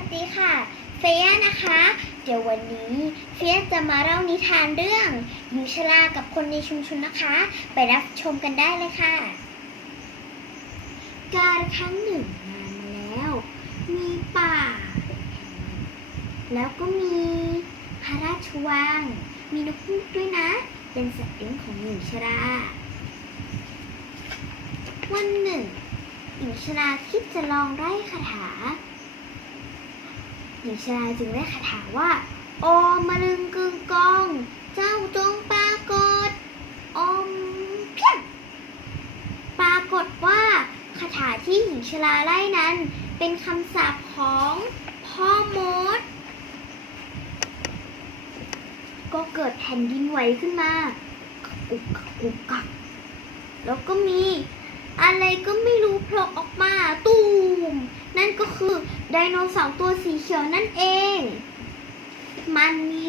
สดีค่ะเฟียนะคะ เดี๋ยววันนี้เฟียจะมาเล่านิทานเรื่องหญิงชรากับคนในชุมชนนะคะ ไปรับชมกันได้เลยค่ะ การครั้งหนึ่งนานมาแล้ว มีป่า แล้วก็มีพระราชวัง มีนกฮูกด้วยนะ เป็นสัตว์เลี้ยงของหญิงชรา วันหนึ่งหญิงชราคิดจะลองไล่คาถา หญิงชราจึงได้คาถาว่า โอมมะลึงกึงกอง เจ้าจงปรากฏอมเพียงปรากฏว่าคาถาที่หญิงชราไล่นั้น เป็นคำสาปของพ่อมด ก็เกิดแผ่นดินไหวขึ้นมากุกกักกุกกักแล้วก็มีอะไรก็ไม่รู้โผล่ออกมาตูม นั่นก็คือไดโนเสาร์ตัวสีเขียวนั่นเอง มันมี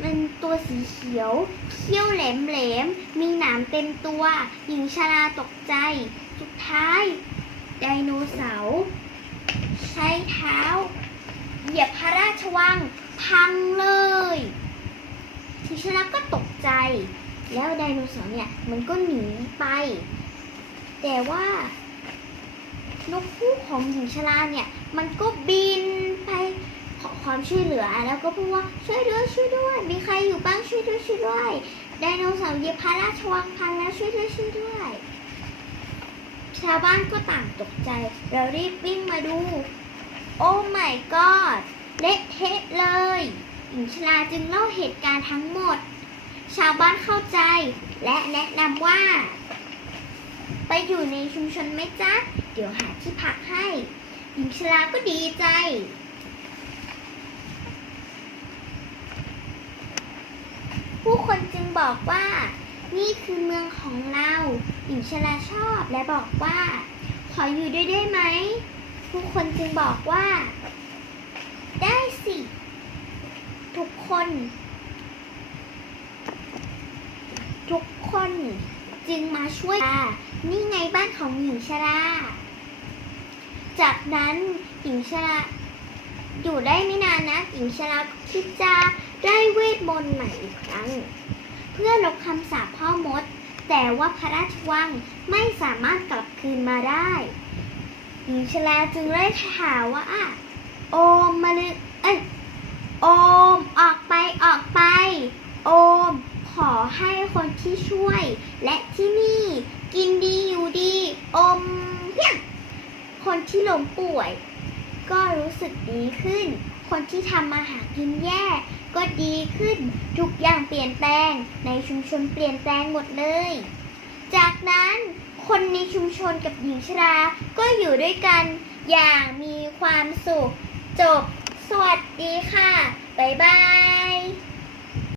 เป็นตัวสีเขียวเขี้ยวแหลมแหลมๆ มีหนามเต็มตัว หญิงชราตกใจ สุดท้าย ไดโนเสาร์ใช้เท้า เหยียบพระราชวังพังเลยหญิงชราก็ตกใจ แล้วไดโนเสาร์เนี่ยมันก็หนีไป แต่ว่า นกคู่ของหญิงชราเนี่ย มันก็บินไปขอความช่วยเหลือ แล้วก็พูดว่าช่วยด้วยช่วยด้วย มีใครอยู่บ้างช่วยด้วยช่วยด้วยไดโนเสาร์เยียบพระราชวังพังแล้วช่วยด้วยช่วยด้วย ชาวบ้านก็ต่างตกใจ เรารีบวิ่งมาดู โอ้ my god เละเทะเลยหญิงชราจึงเล่าเหตุการณ์ทั้งหมด ชาวบ้านเข้าใจและแนะนำว่า ไปอยู่ในชุมชนไหมจ๊ะ เดี๋ยวหาที่พักให้ หญิงชราก็ดีใจ ผู้คนจึงบอกว่า นี่คือเมืองของเรา หญิงชราชอบและบอกว่า ขออยู่ด้วยได้ไหม ผู้คนจึงบอกว่า ได้สิ ทุกคน ทุกคนจึงมาช่วยนี่ไงบ้านของหญิงชรา จากนั้นหญิงชราอยู่ได้ไม่นานนะหญิงชราก็คิดจะได้เวทมนต์ใหม่อีกครั้ง เพื่อลบคำสาปพ่อมด แต่ว่าพระราชวังไม่สามารถกลับคืนมาได้ หญิงชราจึงได้ถามว่าโอมมาลึเอ้ยโอมออกไปออกไป โอมขอให้คนที่ช่วย และที่นี่ กินดีอยู่ดี อมเพียง คนที่ล้มป่วย ก็รู้สึกดีขึ้น คนที่ทำมาหากินแย่ ก็ดีขึ้น ทุกอย่างเปลี่ยนแปลง ในชุมชนเปลี่ยนแปลงหมดเลย จากนั้นคนในชุมชนกับหญิงชรา ก็อยู่ด้วยกันอย่างมีความสุข จบ สวัสดีค่ะ บ๊ายบาย